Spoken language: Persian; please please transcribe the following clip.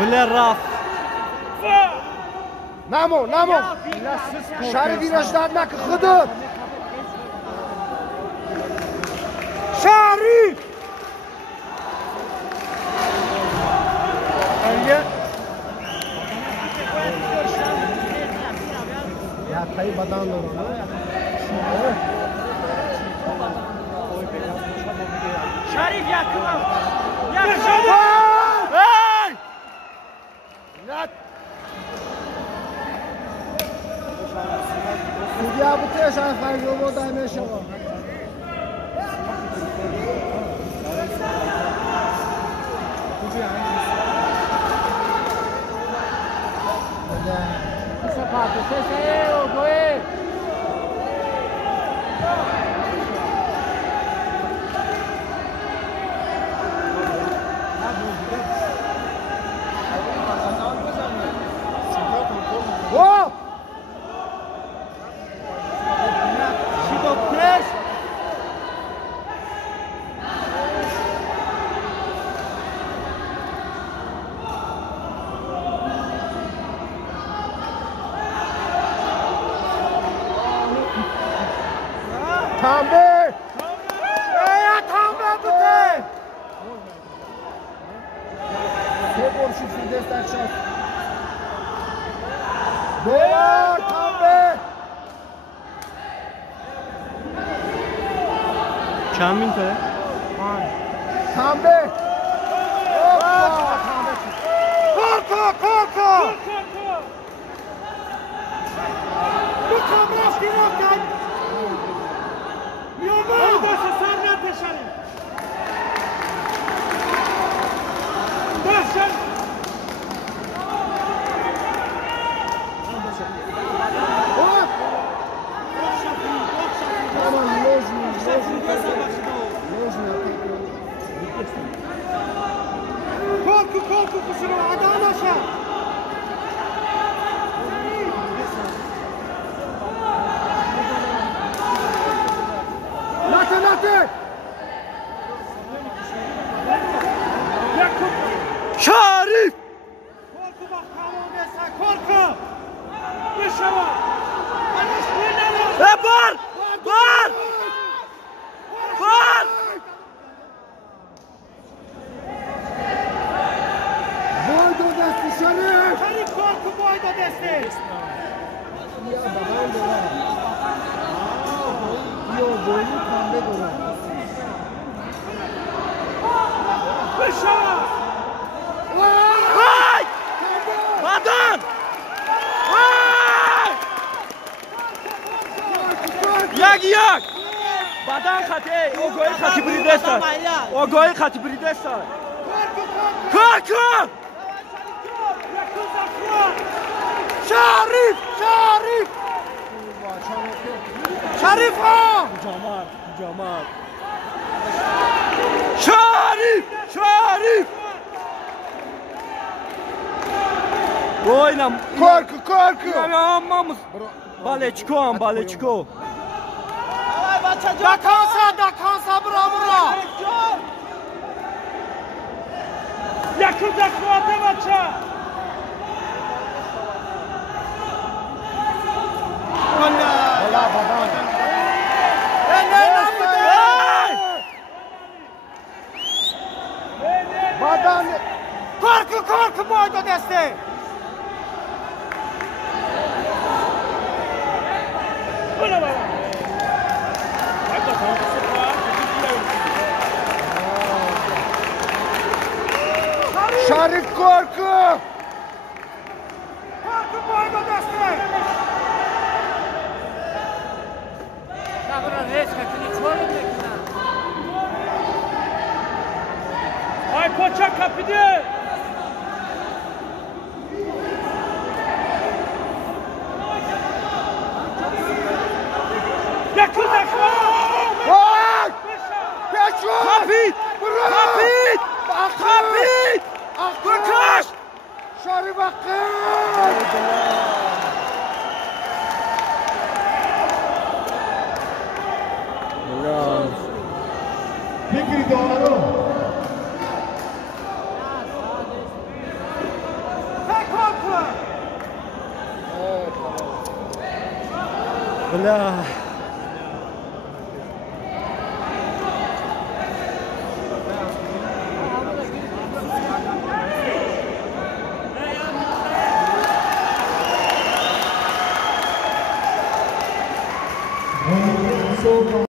بالراس نمو شریف ایراش درد نکن خودت شریف یا تایی بدن دارم شریف yakın سودیا بوده شاید فرقی بود دایمه شما تنبه بوده سه برشی سیده سرشاست دوار تنبه چند مینته؟ تنبه کارکا بکن رفتی رفتن باشه سر نتشنیم باشه korku kusuru adam aşağı Natı Şarif korku bak tamam desen korku dışarı Var Boydo desti Şerif Şerif korku boydo desti Ya babam da var Yo boynu pembe dolar dışarı Vay Badan Yak Badan khati ogoy khati bridesta ogoy khati bridesta korku Şerif ha Camat Şarif Oynam korku Amamız Balechko Dakansa bura yakında kuatı maça Ola baban Badan korku boydo desti bana bak Şerif korku boydo desti Ay poça kapıdı. Yakında Vay! Peşo! Kapit Bakış! Şerif bakış! Fikri doğru. Бля.